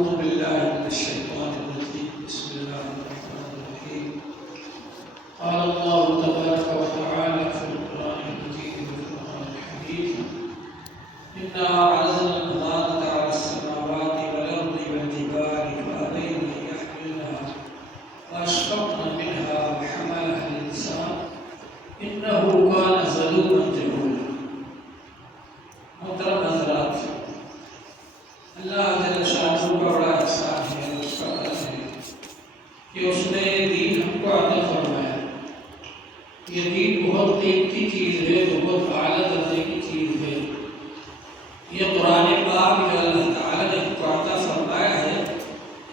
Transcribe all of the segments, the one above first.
أعوذ بالله من الشيطان الرجيم بسم الله الرحمن الرحيم قال الله تبارك وتعالى في القرآن المجيد والفرقان الحميد إنا عرضنا الأمانة على السماوات والأرض والجبال فأبين أن يحملنها وأشفقن منها وحملها الإنسان إنه كان ظلوما جهولا. محترم حضرات، اللہ جل شانہ کا بڑا احسان ہے، اس کا کرم ہے کہ اس نے دین ہم کو عطا فرمایا. یہ دین بہت قیمتی چیز ہے، بہت اعلیٰ درجے کی چیز ہے. یہ قرآن پاک جو اللہ تعالیٰ نے ہم کو عطا فرمایا ہے،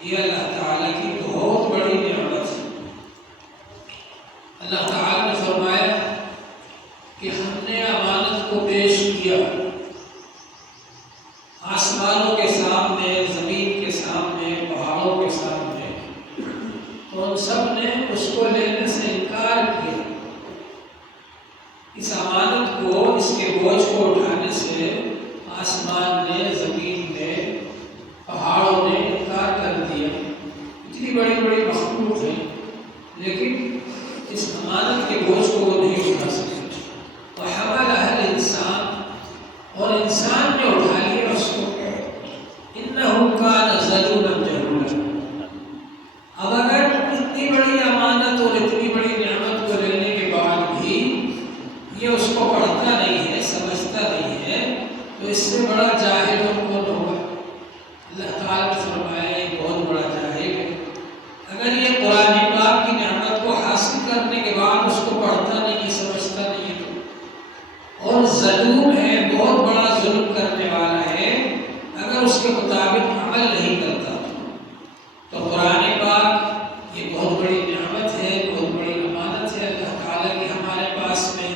یہ اللہ تعالیٰ کی بہت بڑی نعمت ہے. اللہ تعالیٰ نے فرمایا کہ ہم نے امانت کو پیش کیا آسمانوں کے سامنے، زمین کے سامنے، پہاڑوں کے سامنے، تو ان سب نے اس کو لینے سے انکار کیا. اس امانت کو، اس کے بوجھ کو اٹھانے سے آسمان نے، زمین نے، پہاڑوں نے انکار کر دیا. اتنی بڑی بڑی مخلوق ہے لیکن اس امانت کے بوجھ کو وہ نہیں اٹھا سکتے. وَحَمَلَهَا الْإِنسَانُ، اور انسان نے اٹھا لیا اس کو. إِنَّهُ كَانَ ظَلُومًا جَهُولًا. اب اگر اتنی بڑی امانت اور اتنی بڑی نعمت کو لینے کے بعد بھی یہ اس کو پڑھتا نہیں ہے، سمجھتا نہیں ہے، تو اس سے بڑا جاہل اور کون ہوگا؟ اللہ تعالیٰ نے فرمایا یہ بہت بڑا جاہل ہے. اگر یہ قرآن پاک کی نعمت کو حاصل کرنے کے بعد اس کو پڑھتا نہیں ہے، سمجھتا نہیں ہے، اور ظلوم ہے، بہت بڑا ظلم کرنے والا ہے اگر اس کے مطابق عمل نہیں کرتا. تو قرآن پاک یہ بہت بڑی نعمت ہے، بہت بڑی امانت ہے اللہ تعالیٰ کی ہمارے پاس میں.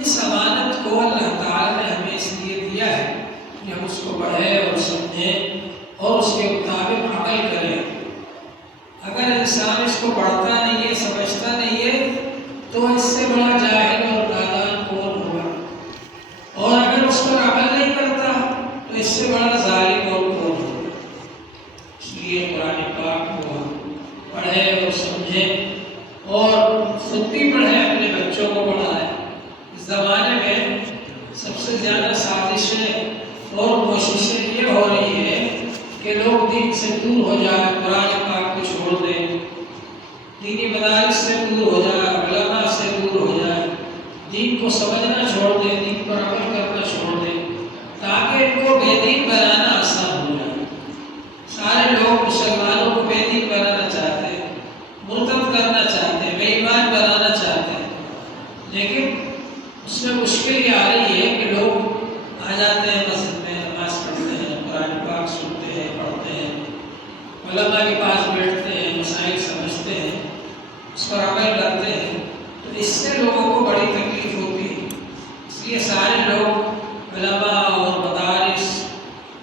اس امانت کو اللہ تعالیٰ نے ہمیں اس لیے دیا ہے کہ ہم اس کو پڑھیں اور سمجھیں اور اس کے مطابق عمل کریں. اگر انسان اس کو پڑھتا نہیں ہے، سمجھتا نہیں ہے، تو اس سے بڑا جاہل اور نادان کون ہوگا؟ اور اگر اس پر عمل نہیں کرتا تو اس سے بڑا ظالم اور کون ہوگا؟ اس لیے قرآن پاک کو پڑھیں اور سمجھیں اور خود بھی پڑھیں، اپنے بچوں کو پڑھائیں. اس زمانے میں سب سے زیادہ سازشیں اور کوششیں یہ ہو رہی ہے کہ لوگ دین سے دور ہو جائیں، قرآن پاک کو چھوڑ دیں، دینی مدارس سے دور ہو جائیں، علماء سے دور ہو جائیں، دین کو سمجھنا چھوڑ دیں، دین پر عمل کرنا چھوڑ دیں، تاکہ ان کو بے دین بنانا آسان ہو جائے. سارے لوگ مسلمانوں کو بے دین بنانا چاہتے ہیں، مرتد کرنا چاہتے ہیں، بے ایمان بنانا چاہتے ہیں، لیکن اس میں مشکل یہ آ رہی ہے کہ لوگ آ جاتے ہیں مسجد میں، نماز پڑھتے ہیں، قرآن پاک سنتے ہیں، پڑھتے ہیں، علماء کے پاس بیٹھتے ہیں، مسائل سمجھتے ہیں، اس پر عمل کرتے ہیں، تو اس سے لوگوں کو بڑی تکلیف ہوتی ہے. اس لیے سارے لوگ علماء اور مدارس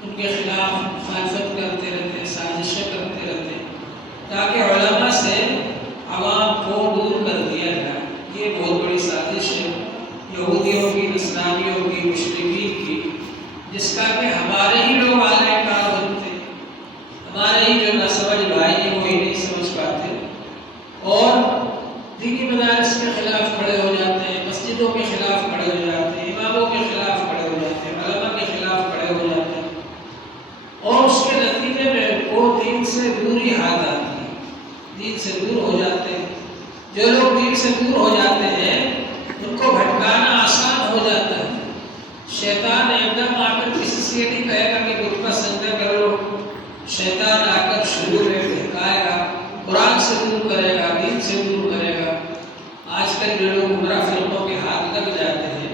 ان کے خلاف مخالفت کرتے رہتے ہیں، سازشیں کرتے رہتے ہیں تاکہ علماء سے عوام کو دور کر دیا جائے. یہ بہت بڑی سازش ہے یہودیوں کی، نصرانیوں کی، مشرکین کی، جس کا کہ ہمارے ہی لوگ اعلی کار بنتے ہیں. ہمارے ہی جو نہ سمجھ بھائی ہیں وہی نہیں سمجھ پاتے اور دینی مدارس کے خلاف کھڑے ہو جاتے ہیں، مسجدوں کے خلاف کھڑے ہو جاتے ہیں، اماموں کے خلاف کھڑے ہو جاتے ہیں، علماء کے خلاف کھڑے ہو جاتے ہیں، اور اس کے نتیجے میں وہ دین سے دوری ہاتھ آتی ہے، دین سے دور ہو جاتے ہیں. جو لوگ دین سے دور ہو جاتے ہیں ان کو بھٹکانا آسان ہو جاتا ہے. شیطان ایک دم آ کر کسی سے نہیں کہے گا کہ بت کا سجدہ کرو. شیطان آ کر شروع میں بہکائے گا، قرآن سے دور کرے گا، دین سے دور کرے گا. آج کل جو لوگ گمراہ فرقوں کے ہاتھ لگ جاتے ہیں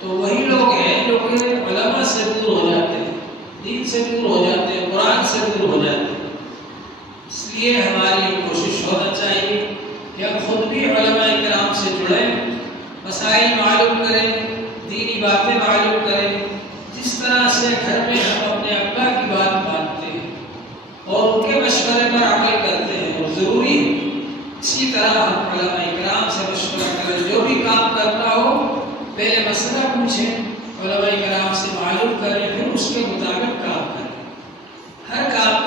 تو وہی لوگ ہیں جو کہ علماء سے دور ہو جاتے ہیں، دین سے دور ہو جاتے ہیں، قرآن سے دور ہو جاتے ہیں. اس لیے ہماری کوشش ہونا چاہیے کہ ہم خود بھی علماء کرام سے جڑیں، مسائل معلوم کریں، دینی باتیں معلوم کریں. جس طرح سے گھر میں ہم اپنے ابا کی بات مانتے ہیں اور ان کے مشورے پر عمل کرتے ہیں، اور ضروری ہے اسی طرح ہم علماء کرام سے مشورہ کریں. جو بھی کام کرنا ہو پہلے مسئلہ پوچھیں، علماء کرام سے معلوم کریں، پھر اس کے مطابق کام کریں. ہر کام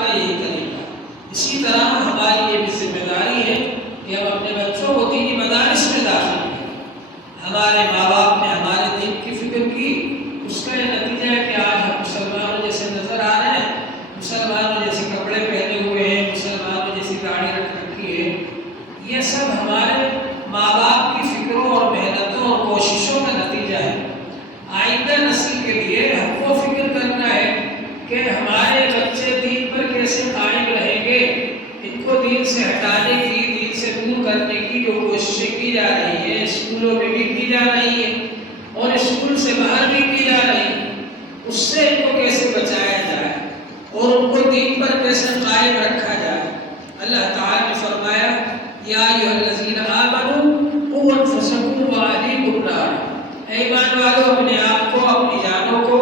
سے قائم رہیں گے، ان کو دین سے ہٹانے کی، دین سے دور کرنے کی جو کوششیں کی جا رہی ہیں، اسکولوں میں بھی کی جا رہی ہیں اور اسکول سے باہر بھی کی جا رہی ہیں، اس سے ان کو کیسے بچایا جائے اور ان کو دین پر کیسے قائم رکھا جائے۔ اللہ تعالیٰ نے فرمایا یا ایھا الذین آمنوا قوا انفسکم واہلیکم نارا، اے ایمان والو اپنے آپ کو، اپنی جانوں کو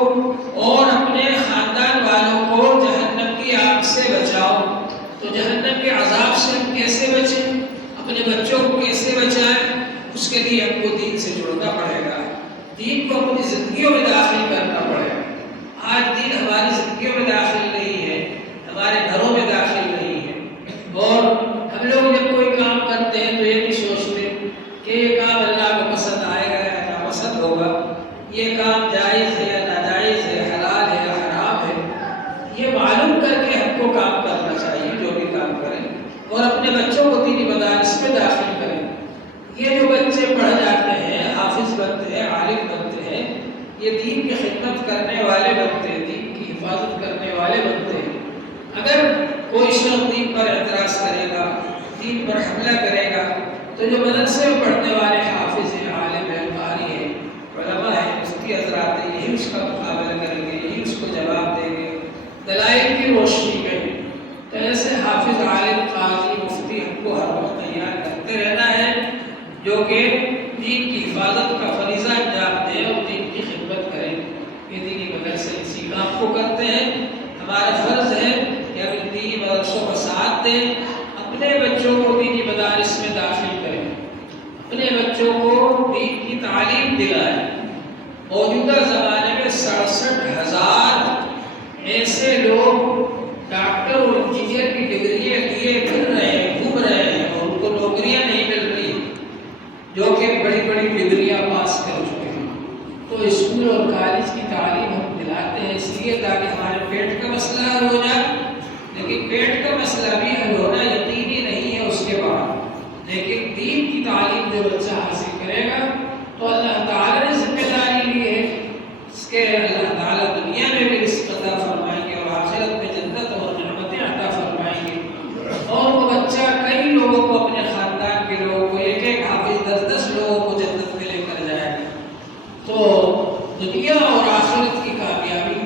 اور اپنے خاندان والوں کو جہنم کی آگ سے بچاؤ۔ تو جہنم کے عذاب سے ہم کیسے بچیں، اپنے بچوں کو کیسے بچائیں، اس کے لیے ہم کو دین سے جڑنا پڑے گا، دین کو اپنی زندگیوں میں داخل کرنا پڑے گا۔ آج دین ہماری زندگیوں میں داخل نہیں ہے، ہمارے گھروں میں داخل نہیں ہے، اور ہم لوگ جب کوئی کام کرتے ہیں تو یہ نہیں سوچتے کہ یہ کام اللہ کو پسند آئے گا یا ناپسند ہوگا، یہ کام جائز ہے یا ناجائز ہے، حلال ہے یا حرام ہے۔ یہ معلوم کر کے ہم کو کام کرنا چاہیے، جو بھی کام کریں، اور اپنے بچوں کو دینی مدارس میں داخل کریں۔ یہ جو بچے پڑھ جاتے ہیں، حافظ بنتے ہیں، عالم بنتے ہیں، یہ دین کی خدمت کرنے والے بنتے ہیں، دین کی حفاظت کرنے والے بنتے ہیں۔ اگر کوئی شخص دین پر اعتراض کرے گا، دین پر حملہ کرے گا، تو جو مدرسے میں پڑھنے والے حافظ ہیں، عالم ہیں، قاری ہیں، علماء ہیں، مفتی حضرات ہیں، یہی اس کا مقابلہ کریں گے، یہی اس کو جواب دیں گے دلائل کی روشنی میں۔ تو ایسے حافظ، عالم، قاضی، مفتی ہم کو ہر وقت تیار کرتے رہنا ہے جو کہ دین کی حفاظت کا فریضہ انجام دیں اور دین کی خدمت کریں۔ یہ دینی مدرسے اسی کام کو کرتے ہیں۔ ہمارا فرض ہے کہ ہم ان دینی مدرسوں کا ساتھ دیں، اپنے بچوں کو دینی مدارس میں داخل کریں، اپنے بچوں کو دین کی تعلیم دلائیں۔ موجودہ زمانے میں 67,000 ایسے لوگ ڈاکٹر اور انجینئر کی ڈگریاں لیے پھر رہے ہیں، گھوم رہے ہیں، اور ان کو نوکریاں نہیں مل رہی، جو کہ بڑی بڑی ڈگریاں پاس کر چکے ہیں۔ تو اسکول اور کالج کی تعلیم ہم دلاتے ہیں اس لیے تاکہ ہمارے پیٹ کا مسئلہ حل ہو جائے، لیکن پیٹ کا مسئلہ بھی حل ہونا یقینی نہیں ہے اس کے بعد، لیکن دین کی تعلیم جو بچہ حاصل کرے گا تو اللہ تعالیٰ نے ذمہ داری لی ہے، اس کے اللہ تعالیٰ دنیا میں بھی رزق عطا فرمائیں گے اور آخرت میں جنت اور نعمتیں عطا فرمائیں گے، اور وہ بچہ کئی لوگوں کو، اپنے خاندان کے لوگوں کو، ایک ایک حافظ 10 لوگوں کو جنت میں لے کر جائے گا۔ تو دنیا اور آخرت کی کامیابی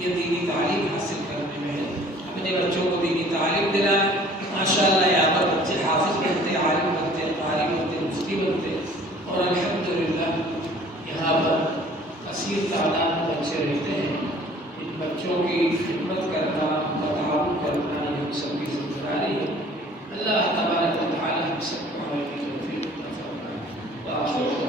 یہ دینی تعلیم حاصل کرنے میں ہے۔ اپنے بچوں کو دینی تعلیم دلائیں۔ ماشاءاللہ یہاں پر بچے حافظ بنتے، عالم بنتے، قاری بنتے، مفتی بنتے، اور الحمدللہ یہاں پر کثیر تعداد میں بچے رہتے ہیں۔ ان بچوں کی خدمت کرنا، ان کا تعاون کرنا، یہ ہم سب کی ذمہ داری ہے۔ اللہ تبارک و تعالی ہم سب کو عمل کی توفیق عطا فرمائے۔